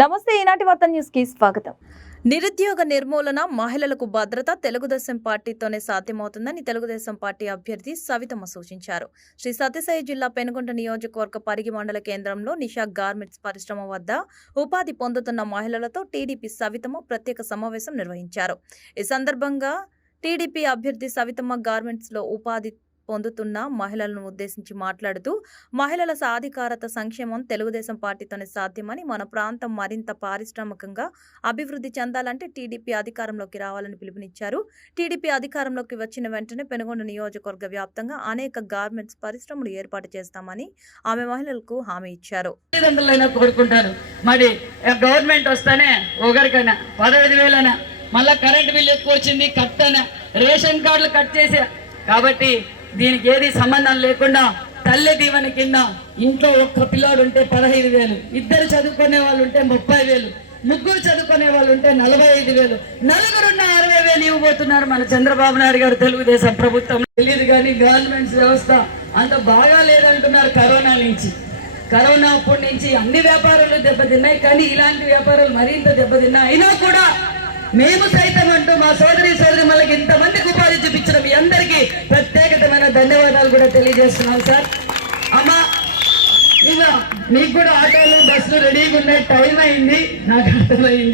నమస్తే ఈనాటి వార్త న్యూస్ కి స్వాగతం. నిరుద్యోగ నిర్మూలన, మహిళలకు భద్రత తెలుగుదేశం పార్టీతోనే సాధ్యమవుతుందని తెలుగుదేశం పార్టీ అభ్యర్థి సవితమ్మ సూచించారు. శ్రీ సత్యసాయి జిల్లా పెనుగొండ నియోజకవర్గ పరిగి మండల కేంద్రంలో నిషా గార్మెంట్స్ పరిశ్రమ వద్ద ఉపాధి పొందుతున్న మహిళలతో టీడీపీ సవితమ్మ ప్రత్యేక సమావేశం నిర్వహించారు. ఈ సందర్భంగా టీడీపీ అభ్యర్థి సవితమ్మ గార్మెంట్స్ లో ఉపాధి పొందుతున్న మహిళలను ఉద్దేశించి మాట్లాడుతూ, మహిళల సాధికారత సంక్షేమం తెలుగుదేశం పార్టీతోనే సాధ్యమని, మన ప్రాంతం మరింత పారిశ్రామికంగా అభివృద్ధి చెందాలంటే టీడీపీ అధికారంలోకి రావాలని పిలుపునిచ్చారు. టీడీపీ అధికారంలోకి వచ్చిన వెంటనే పెనుగొండ నియోజకవర్గ వ్యాప్తంగా అనేక గార్మెంట్స్ పరిశ్రమలు ఏర్పాటు చేస్తామని ఆమె మహిళలకు హామీ ఇచ్చారు. గవర్నమెంట్ వస్తేనే ఒకరికైనా 15,000 మళ్ళా కరెంట్ బిల్ ఎక్కువ వచ్చింది, కట్టనా రేషన్ కార్డులు కట్ చేసా. కాబట్టి దీనికి ఏది సంబంధం లేకుండా తల్లి దీవెన కింద ఇంట్లో ఒక్క పిల్లాడు ఉంటే 15,000, ఇద్దరు చదువుకునే వాళ్ళు ఉంటే 30,000, ముగ్గురు చదువుకునే వాళ్ళు ఉంటే 45,000, నలుగురున్న 60,000 ఇవ్వబోతున్నారు మన చంద్రబాబు నాయుడు గారు తెలుగుదేశం ప్రభుత్వం. తెలియదు కానీ గవర్నమెంట్ వ్యవస్థ అంత బాగా లేదంటున్నారు. కరోనా అప్పటి నుంచి అన్ని వ్యాపారాలు దెబ్బతిన్నాయి, కానీ ఇలాంటి వ్యాపారాలు మరింత దెబ్బతిన్నాయి. అయినా కూడా మేము సైతం అంటూ మా సోదరి మనకి ఇంతమందికి ఉపాధి చూపించడం మీ అందరికీ ప్రత్యేకమైన ధన్యవాదాలు కూడా తెలియజేస్తున్నాం సార్. అమ్మా, ఇక మీకు కూడా ఆటోలు బస్సులు రెడీగా ఉన్నాయి, టైం అయింది, నాకు అర్థమైంది.